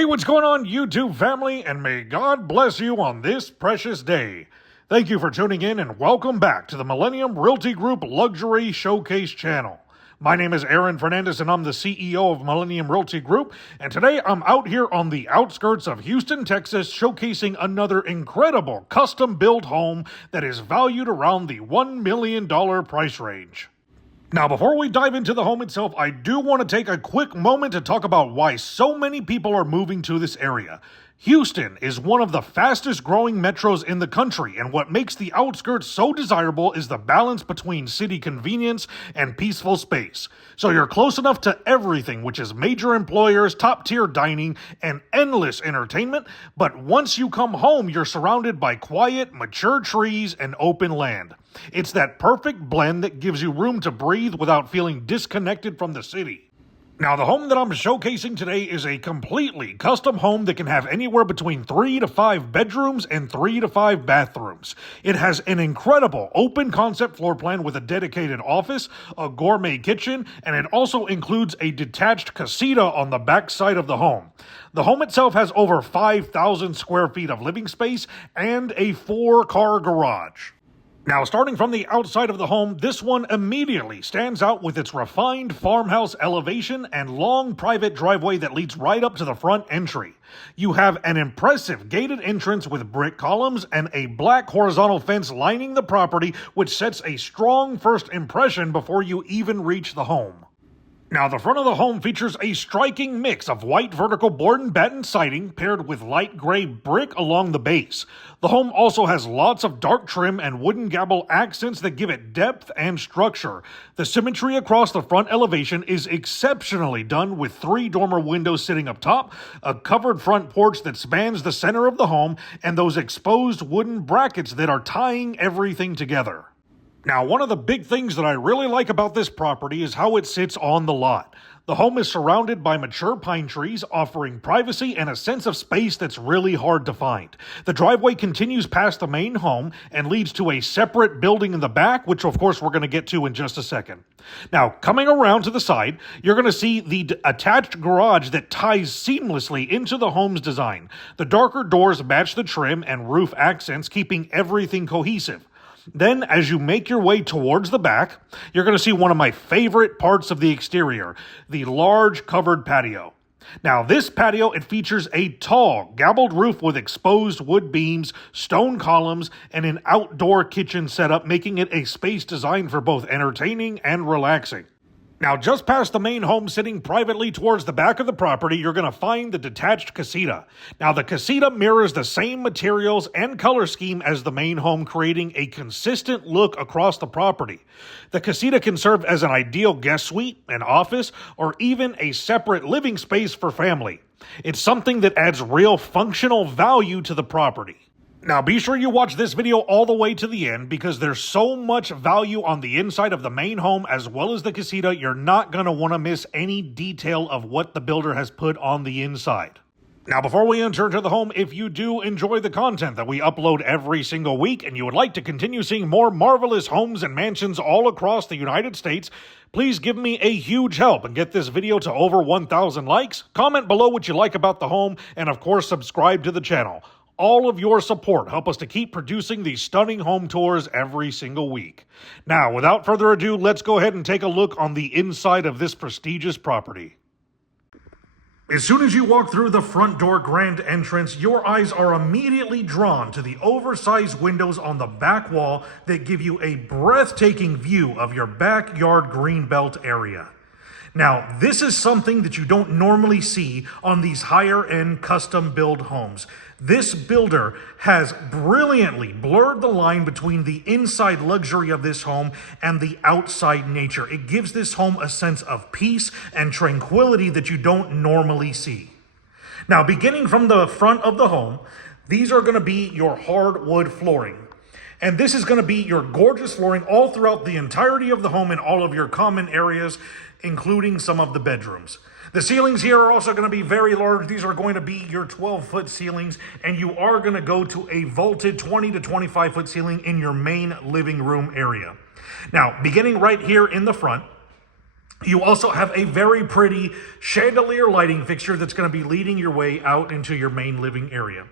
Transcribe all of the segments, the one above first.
Hey, what's going on, YouTube family, and may God bless you on this precious day. Thank you for tuning in and welcome back to the Millennium Realty Group Luxury Showcase channel. My name is Aaron Fernandez and I'm the CEO of Millennium Realty Group, and today I'm out here on the outskirts of Houston, Texas, showcasing another incredible custom-built home that is valued around the $1 million price range. Now, before we dive into the home itself, I do want to take a quick moment to talk about why so many people are moving to this area. Houston is one of the fastest growing metros in the country, and what makes the outskirts so desirable is the balance between city convenience and peaceful space. So you're close enough to everything, which is major employers, top-tier dining, and endless entertainment, but once you come home, you're surrounded by quiet, mature trees and open land. It's that perfect blend that gives you room to breathe without feeling disconnected from the city. Now, the home that I'm showcasing today is a completely custom home that can have anywhere between 3 to 5 bedrooms and 3 to 5 bathrooms. It has an incredible open concept floor plan with a dedicated office, a gourmet kitchen, and it also includes a detached casita on the back side of the home. The home itself has over 5,000 square feet of living space and a 4-car garage. Now, starting from the outside of the home, this one immediately stands out with its refined farmhouse elevation and long private driveway that leads right up to the front entry. You have an impressive gated entrance with brick columns and a black horizontal fence lining the property, which sets a strong first impression before you even reach the home. Now, the front of the home features a striking mix of white vertical board and batten siding paired with light gray brick along the base. The home also has lots of dark trim and wooden gable accents that give it depth and structure. The symmetry across the front elevation is exceptionally done with 3 dormer windows sitting up top, a covered front porch that spans the center of the home, and those exposed wooden brackets that are tying everything together. Now, one of the big things that I really like about this property is how it sits on the lot. The home is surrounded by mature pine trees, offering privacy and a sense of space that's really hard to find. The driveway continues past the main home and leads to a separate building in the back, which of course we're going to get to in just a second. Now, coming around to the side, you're going to see the attached garage that ties seamlessly into the home's design. The darker doors match the trim and roof accents, keeping everything cohesive. Then, as you make your way towards the back, you're going to see one of my favorite parts of the exterior, the large covered patio. Now, this patio, it features a tall, gabled roof with exposed wood beams, stone columns, and an outdoor kitchen setup, making it a space designed for both entertaining and relaxing. Now, just past the main home, sitting privately towards the back of the property, you're going to find the detached casita. Now, the casita mirrors the same materials and color scheme as the main home, creating a consistent look across the property. The casita can serve as an ideal guest suite, an office, or even a separate living space for family. It's something that adds real functional value to the property. Now, be sure you watch this video all the way to the end because there's so much value on the inside of the main home as well as the casita, you're not going to want to miss any detail of what the builder has put on the inside. Now, before we enter into the home, if you do enjoy the content that we upload every single week and you would like to continue seeing more marvelous homes and mansions all across the United States, please give me a huge help and get this video to over 1,000 likes, comment below what you like about the home, and of course, subscribe to the channel. All of your support help us to keep producing these stunning home tours every single week. Now, without further ado, let's go ahead and take a look on the inside of this prestigious property. As soon as you walk through the front door grand entrance, your eyes are immediately drawn to the oversized windows on the back wall that give you a breathtaking view of your backyard greenbelt area. Now, this is something that you don't normally see on these higher-end custom-build homes. This builder has brilliantly blurred the line between the inside luxury of this home and the outside nature. It gives this home a sense of peace and tranquility that you don't normally see. Now, beginning from the front of the home, these are going to be your hardwood flooring. And this is going to be your gorgeous flooring all throughout the entirety of the home and all of your common areas, including some of the bedrooms. The ceilings here are also going to be very large. These are going to be your 12-foot ceilings, and you are going to go to a vaulted 20 to 25-foot ceiling in your main living room area. Now, beginning right here in the front, You also have a very pretty chandelier lighting fixture that's going to be leading your way out into your main living area.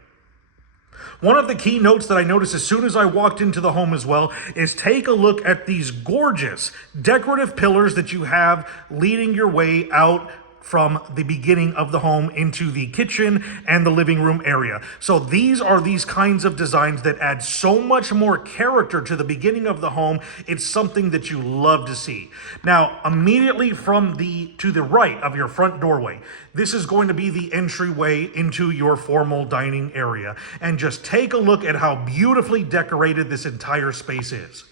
One of the key notes that I noticed as soon as I walked into the home as well is take a look at these gorgeous decorative pillars that you have leading your way out from the beginning of the home into the kitchen and the living room area. So these are these kinds of designs that add so much more character to the beginning of the home. It's something that you love to see. Now, immediately to the right of your front doorway, this is going to be the entryway into your formal dining area. And just take a look at how beautifully decorated this entire space is.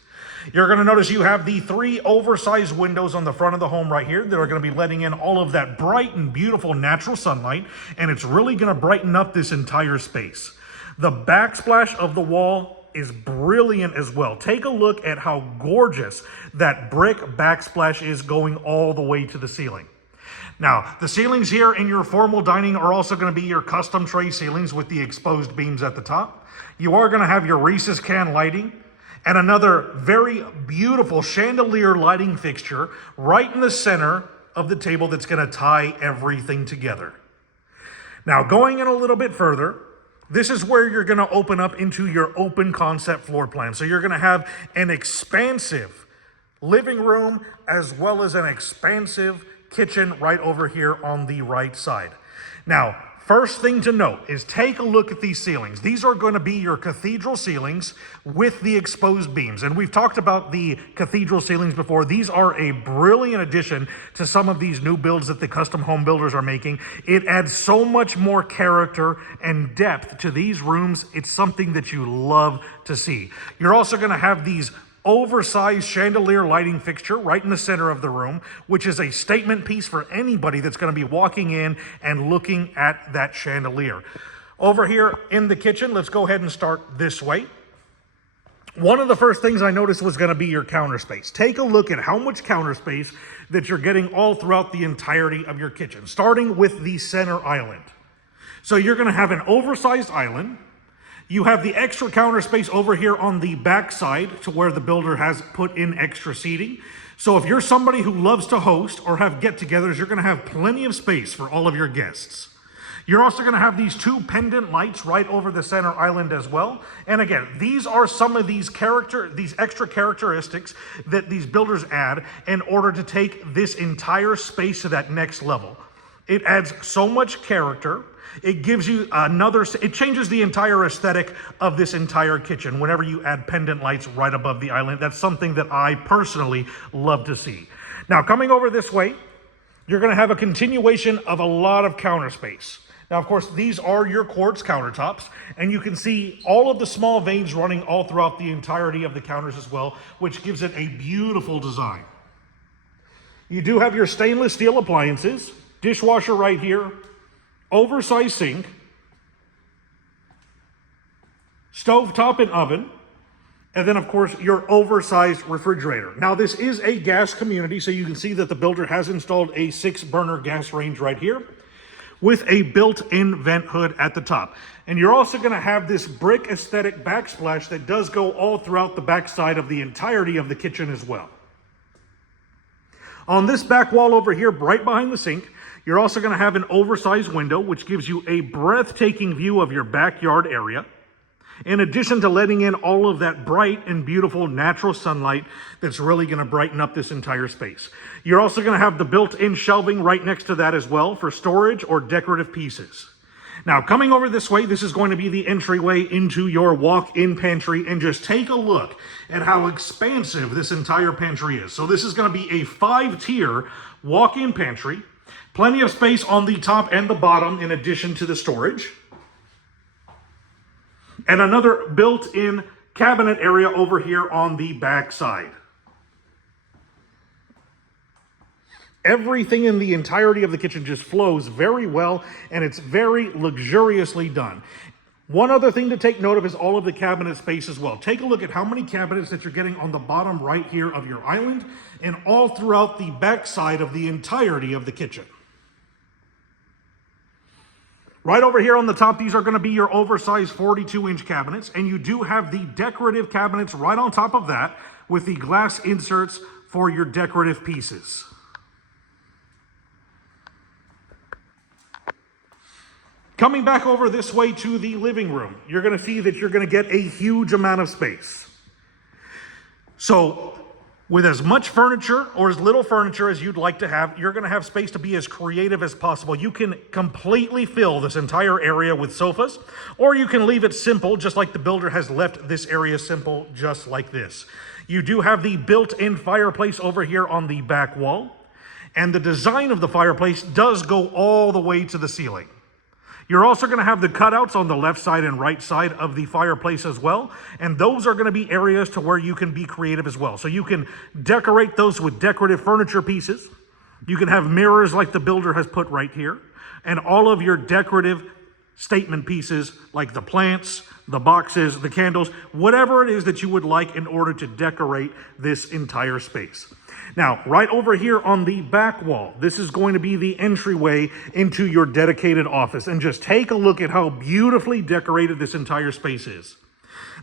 You're going to notice you have the 3 oversized windows on the front of the home right here that are going to be letting in all of that bright and beautiful natural sunlight, and it's really going to brighten up this entire space. The backsplash of the wall is brilliant as well. Take a look at how gorgeous that brick backsplash is going all the way to the ceiling. Now, the ceilings here in your formal dining are also going to be your custom tray ceilings with the exposed beams at the top. You are going to have your Reese's can lighting, and another very beautiful chandelier lighting fixture right in the center of the table that's going to tie everything together. Now, going in a little bit further, this is where you're going to open up into your open concept floor plan. So you're going to have an expansive living room as well as an expansive kitchen right over here on the right side. Now, first thing to note is take a look at these ceilings. These are going to be your cathedral ceilings with the exposed beams. And we've talked about the cathedral ceilings before. These are a brilliant addition to some of these new builds that the custom home builders are making. It adds so much more character and depth to these rooms. It's something that you love to see. You're also going to have these oversized chandelier lighting fixture right in the center of the room, which is a statement piece for anybody that's going to be walking in and looking at that chandelier. Over here in the kitchen, let's go ahead and start this way. One of the first things I noticed was going to be your counter space. Take a look at how much counter space that you're getting all throughout the entirety of your kitchen, starting with the center island. So you're going to have an oversized island. You have the extra counter space over here on the back side to where the builder has put in extra seating. So if you're somebody who loves to host or have get-togethers, you're going to have plenty of space for all of your guests. You're also going to have these 2 pendant lights right over the center island as well. And again, these are some of these extra characteristics that these builders add in order to take this entire space to that next level. It adds so much character. It gives you it changes the entire aesthetic of this entire kitchen whenever you add pendant lights right above the island. That's something that I personally love to see. Now, coming over this way, you're going to have a continuation of a lot of counter space. Now, of course, these are your quartz countertops, and you can see all of the small veins running all throughout the entirety of the counters as well, which gives it a beautiful design. You do have your stainless steel appliances, dishwasher right here, oversized sink, stovetop and oven, and then of course your oversized refrigerator. Now this is a gas community, so you can see that the builder has installed a 6-burner gas range right here with a built-in vent hood at the top. And you're also going to have this brick aesthetic backsplash that does go all throughout the backside of the entirety of the kitchen as well. On this back wall over here, right behind the sink, you're also going to have an oversized window, which gives you a breathtaking view of your backyard area, in addition to letting in all of that bright and beautiful natural sunlight that's really going to brighten up this entire space. You're also going to have the built-in shelving right next to that as well for storage or decorative pieces. Now, coming over this way, this is going to be the entryway into your walk-in pantry, and just take a look at how expansive this entire pantry is. So this is going to be a 5-tier walk-in pantry. Plenty of space on the top and the bottom in addition to the storage. And another built-in cabinet area over here on the back side. Everything in the entirety of the kitchen just flows very well, and it's very luxuriously done. One other thing to take note of is all of the cabinet space as well. Take a look at how many cabinets that you're getting on the bottom right here of your island and all throughout the back side of the entirety of the kitchen. Right over here on the top, these are going to be your oversized 42-inch cabinets, and you do have the decorative cabinets right on top of that with the glass inserts for your decorative pieces. Coming back over this way to the living room, you're going to see that you're going to get a huge amount of space. So with as much furniture or as little furniture as you'd like to have, you're going to have space to be as creative as possible. You can completely fill this entire area with sofas, or you can leave it simple, just like the builder has left this area simple, just like this. You do have the built-in fireplace over here on the back wall, and the design of the fireplace does go all the way to the ceiling. You're also going to have the cutouts on the left side and right side of the fireplace as well. And those are going to be areas to where you can be creative as well. So you can decorate those with decorative furniture pieces. You can have mirrors like the builder has put right here. And all of your decorative statement pieces like the plants, the boxes, the candles, whatever it is that you would like in order to decorate this entire space. Now, right over here on the back wall, this is going to be the entryway into your dedicated office. And just take a look at how beautifully decorated this entire space is.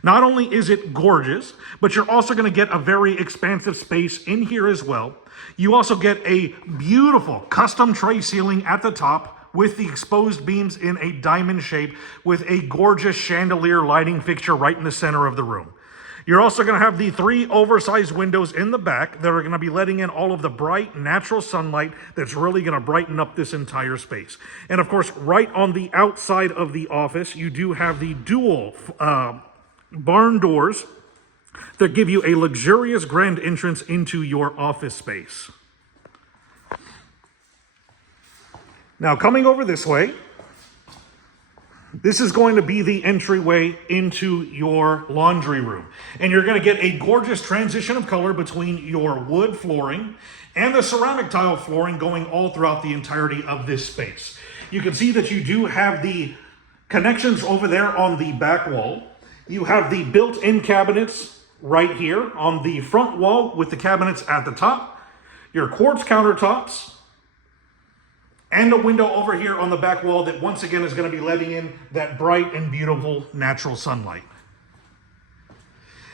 Not only is it gorgeous, but you're also going to get a very expansive space in here as well. You also get a beautiful custom tray ceiling at the top with the exposed beams in a diamond shape with a gorgeous chandelier lighting fixture right in the center of the room. You're also going to have the 3 oversized windows in the back that are going to be letting in all of the bright natural sunlight that's really going to brighten up this entire space. And of course, right on the outside of the office, you do have the dual barn doors that give you a luxurious grand entrance into your office space. Now, coming over this way, this is going to be the entryway into your laundry room. And you're going to get a gorgeous transition of color between your wood flooring and the ceramic tile flooring going all throughout the entirety of this space. You can see that you do have the connections over there on the back wall. You have the built-in cabinets right here on the front wall with the cabinets at the top. Your quartz countertops. And a window over here on the back wall that once again is going to be letting in that bright and beautiful natural sunlight.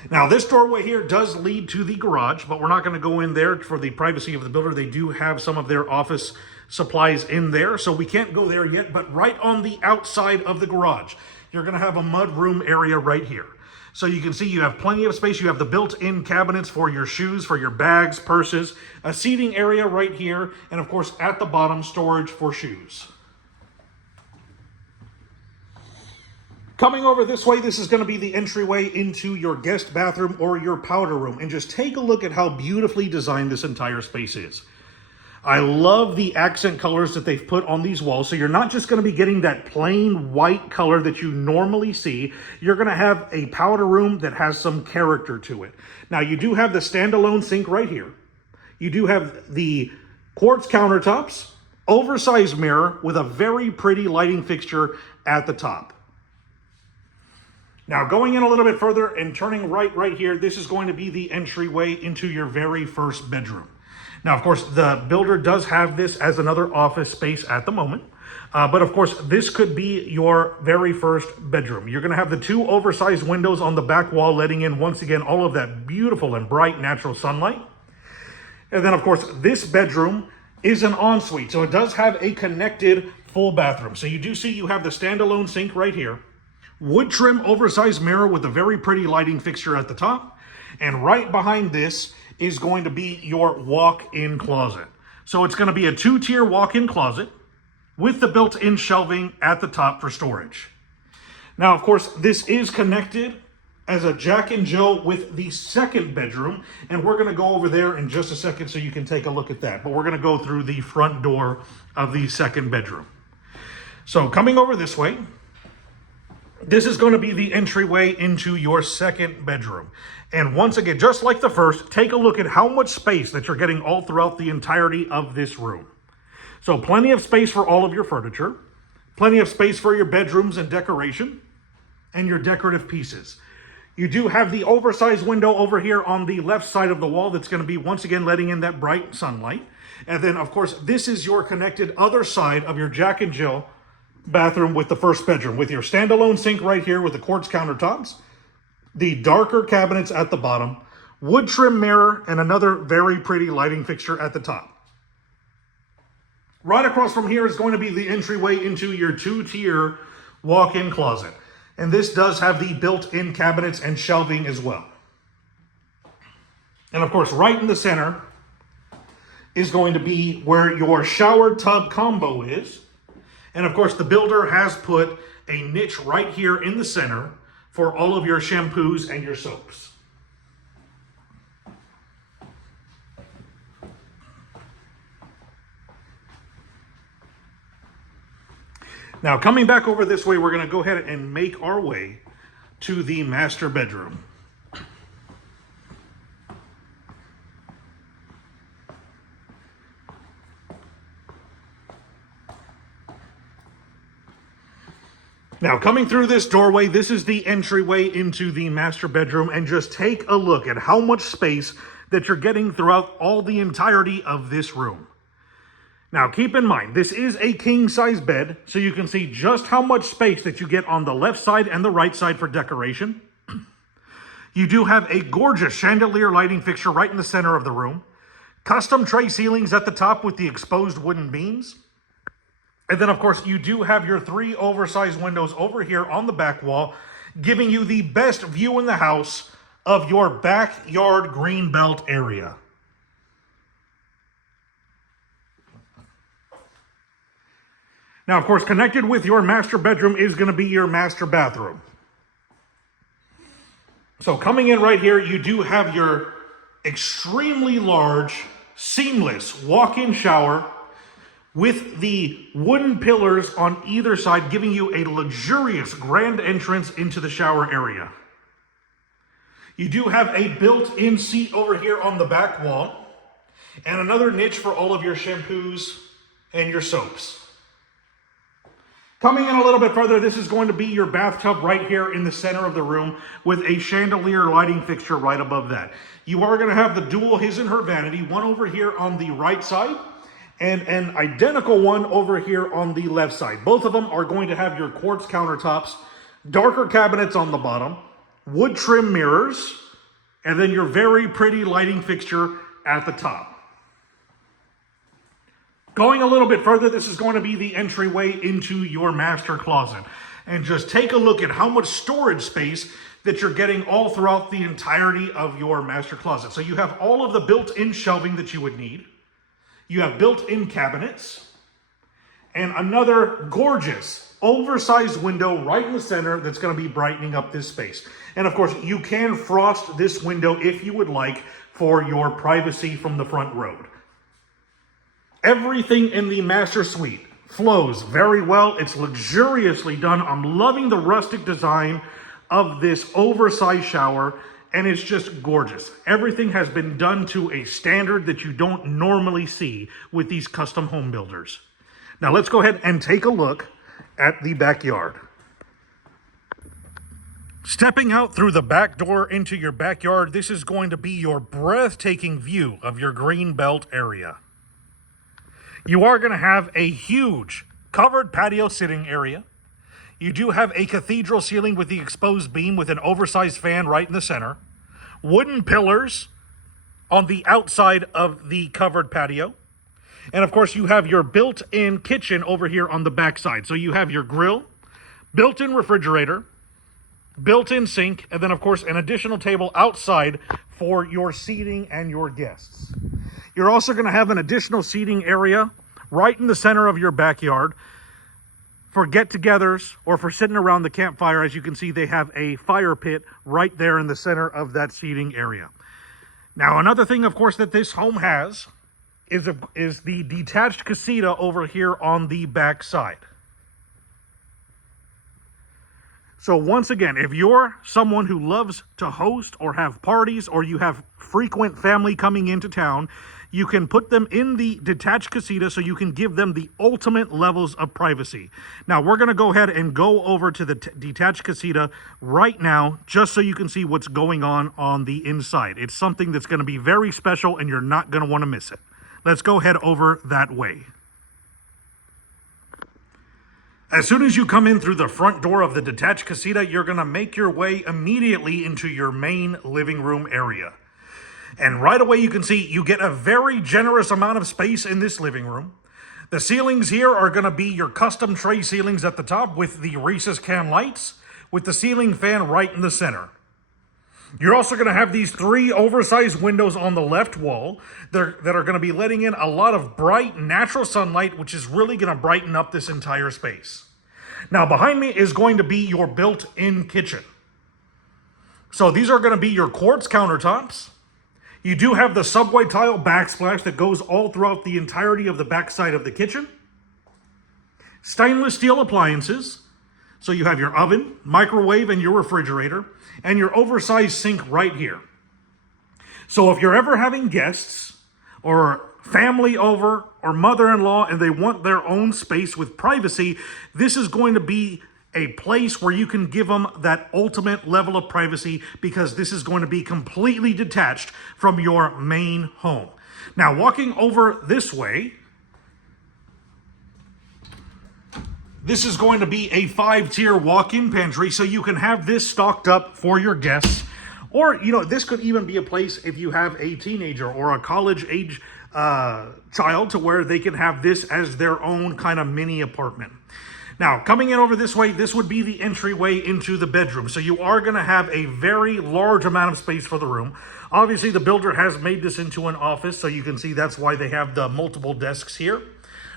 Now this doorway here does lead to the garage, but we're not going to go in there for the privacy of the builder. They do have some of their office supplies in there, so we can't go there yet. But right on the outside of the garage, you're going to have a mudroom area right here. So you can see you have plenty of space. You have the built-in cabinets for your shoes, for your bags, purses, a seating area right here, and of course at the bottom, storage for shoes. Coming over this way, this is going to be the entryway into your guest bathroom or your powder room. And just take a look at how beautifully designed this entire space is. I love the accent colors that they've put on these walls. So you're not just going to be getting that plain white color that you normally see. You're going to have a powder room that has some character to it. Now you do have the standalone sink right here. You do have the quartz countertops, oversized mirror with a very pretty lighting fixture at the top. Now going in a little bit further and turning right here, this is going to be the entryway into your very first bedroom. Now, of course, the builder does have this as another office space at the moment. But of course, this could be your very first bedroom. You're going to have the 2 oversized windows on the back wall letting in, once again, all of that beautiful and bright natural sunlight. And then, of course, this bedroom is an ensuite. So it does have a connected full bathroom. So you do see you have the standalone sink right here. Wood trim oversized mirror with a very pretty lighting fixture at the top. And right behind this is going to be your walk-in closet. So it's going to be a 2-tier walk-in closet with the built-in shelving at the top for storage. Now, of course, this is connected as a Jack and Jill with the second bedroom, and we're going to go over there in just a second so you can take a look at that. But we're going to go through the front door of the second bedroom. So coming over this way, this is going to be the entryway into your second bedroom. And once again, just like the first, take a look at how much space that you're getting all throughout the entirety of this room. So plenty of space for all of your furniture, plenty of space for your bedrooms and decoration, and your decorative pieces. You do have the oversized window over here on the left side of the wall that's going to be, once again, letting in that bright sunlight. And then, of course, this is your connected other side of your Jack and Jill bathroom with the first bedroom, with your standalone sink right here with the quartz countertops, the darker cabinets at the bottom, wood trim mirror, and another very pretty lighting fixture at the top. Right across from here is going to be the entryway into your two-tier walk-in closet. And this does have the built-in cabinets and shelving as well. And of course, right in the center is going to be where your shower tub combo is. And of course, the builder has put a niche right here in the center for all of your shampoos and your soaps. Now, coming back over this way, we're going to go ahead and make our way to the master bedroom. Now, coming through this doorway, this is the entryway into the master bedroom, and just take a look at how much space that you're getting throughout all the entirety of this room. Now, keep in mind, this is a king-size bed, so you can see just how much space that you get on the left side and the right side for decoration. You do have a gorgeous chandelier lighting fixture right in the center of the room. Custom tray ceilings at the top with the exposed wooden beams. And then, of course, you do have your 3 oversized windows over here on the back wall, giving you the best view in the house of your backyard green belt area. Now, of course, connected with your master bedroom is going to be your master bathroom. So coming in right here, you do have your extremely large, seamless walk-in shower with the wooden pillars on either side, giving you a luxurious grand entrance into the shower area. You do have a built-in seat over here on the back wall, and another niche for all of your shampoos and your soaps. Coming in a little bit further, this is going to be your bathtub right here in the center of the room with a chandelier lighting fixture right above that. You are going to have the dual his and her vanity, one over here on the right side and an identical one over here on the left side. Both of them are going to have your quartz countertops, darker cabinets on the bottom, wood trim mirrors, and then your very pretty lighting fixture at the top. Going a little bit further, this is going to be the entryway into your master closet. And just take a look at how much storage space that you're getting all throughout the entirety of your master closet. So you have all of the built-in shelving that you would need. You have built-in cabinets. And another gorgeous, oversized window right in the center that's going to be brightening up this space. And of course, you can frost this window if you would like for your privacy from the front road. Everything in the master suite flows very well. It's luxuriously done. I'm loving the rustic design of this oversized shower, and it's just gorgeous. Everything has been done to a standard that you don't normally see with these custom home builders. Now let's go ahead and take a look at the backyard. Stepping out through the back door into your backyard, this is going to be your breathtaking view of your green belt area. You are going to have a huge covered patio sitting area. You do have a cathedral ceiling with the exposed beam with an oversized fan right in the center. Wooden pillars on the outside of the covered patio. And of course, you have your built-in kitchen over here on the back side. So you have your grill, built-in refrigerator, built-in sink, and then of course an additional table outside for your seating and your guests. You're also going to have an additional seating area right in the center of your backyard for get-togethers or for sitting around the campfire. As you can see, they have a fire pit right there in the center of that seating area. Now, another thing, of course, that this home has is the detached casita over here on the back side. So once again, if you're someone who loves to host or have parties, or you have frequent family coming into town, you can put them in the detached casita so you can give them the ultimate levels of privacy. Now, we're going to go ahead and go over to the detached casita right now, just so you can see what's going on the inside. It's something that's going to be very special, and you're not going to want to miss it. Let's go head over that way. As soon as you come in through the front door of the detached casita, you're going to make your way immediately into your main living room area. And right away you can see you get a very generous amount of space in this living room. The ceilings here are going to be your custom tray ceilings at the top with the Reese's can lights, with the ceiling fan right in the center. You're also going to have these 3 oversized windows on the left wall that are going to be letting in a lot of bright natural sunlight, which is really going to brighten up this entire space. Now, behind me is going to be your built-in kitchen. So these are going to be your quartz countertops. You do have the subway tile backsplash that goes all throughout the entirety of the backside of the kitchen. Stainless steel appliances. So you have your oven, microwave, and your refrigerator, and your oversized sink right here. So if you're ever having guests or family over or mother-in-law and they want their own space with privacy, this is going to be a place where you can give them that ultimate level of privacy, because this is going to be completely detached from your main home. Now, walking over this way, this is going to be a 5-tier walk-in pantry, so you can have this stocked up for your guests. Or, this could even be a place if you have a teenager or a college-age child, to where they can have this as their own kind of mini apartment. Now, coming in over this way, this would be the entryway into the bedroom. So you are going to have a very large amount of space for the room. Obviously, the builder has made this into an office, so you can see that's why they have the multiple desks here.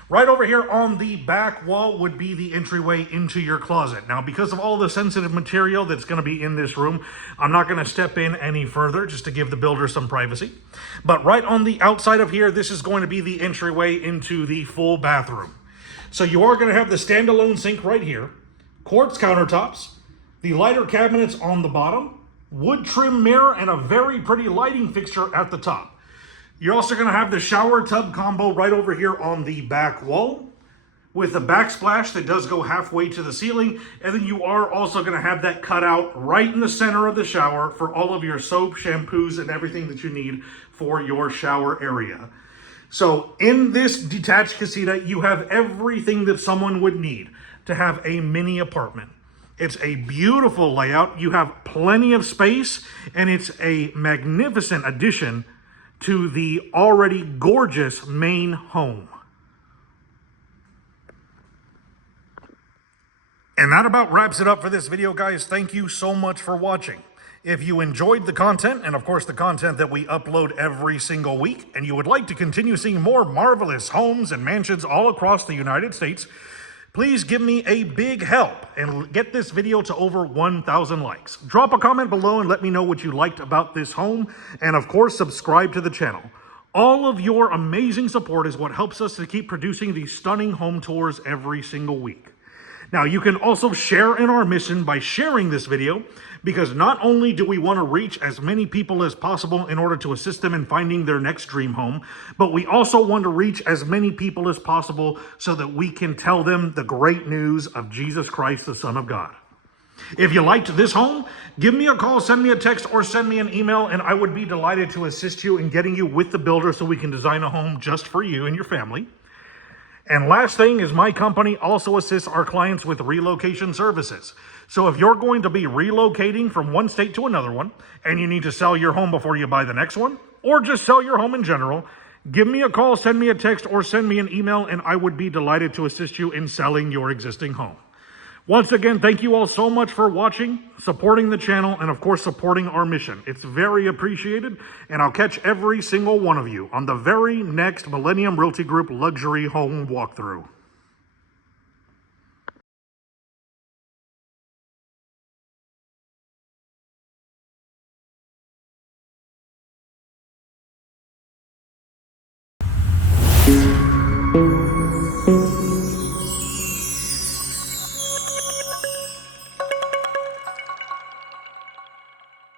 Right over here on the back wall would be the entryway into your closet. Now, because of all the sensitive material that's going to be in this room, I'm not going to step in any further just to give the builder some privacy. But right on the outside of here, this is going to be the entryway into the full bathroom. So you are going to have the standalone sink right here, quartz countertops, the lighter cabinets on the bottom, wood trim mirror, and a very pretty lighting fixture at the top. You're also going to have the shower tub combo right over here on the back wall with a backsplash that does go halfway to the ceiling. And then you are also going to have that cutout right in the center of the shower for all of your soap, shampoos, and everything that you need for your shower area. So in this detached casita, you have everything that someone would need to have a mini apartment. It's a beautiful layout. You have plenty of space, and it's a magnificent addition to the already gorgeous main home. And that about wraps it up for this video, guys. Thank you so much for watching. If you enjoyed the content, and of course the content that we upload every single week, and you would like to continue seeing more marvelous homes and mansions all across the United States, please give me a big help and get this video to over 1,000 likes. Drop a comment below and let me know what you liked about this home, and of course subscribe to the channel. All of your amazing support is what helps us to keep producing these stunning home tours every single week. Now, you can also share in our mission by sharing this video, because not only do we want to reach as many people as possible in order to assist them in finding their next dream home, but we also want to reach as many people as possible so that we can tell them the great news of Jesus Christ, the Son of God. If you liked this home, give me a call, send me a text, or send me an email, and I would be delighted to assist you in getting you with the builder so we can design a home just for you and your family. And last thing is, my company also assists our clients with relocation services. So if you're going to be relocating from one state to another one, and you need to sell your home before you buy the next one, or just sell your home in general, give me a call, send me a text, or send me an email, and I would be delighted to assist you in selling your existing home. Once again, thank you all so much for watching, supporting the channel, and of course supporting our mission. It's very appreciated, and I'll catch every single one of you on the very next Millennium Realty Group Luxury Home Walkthrough.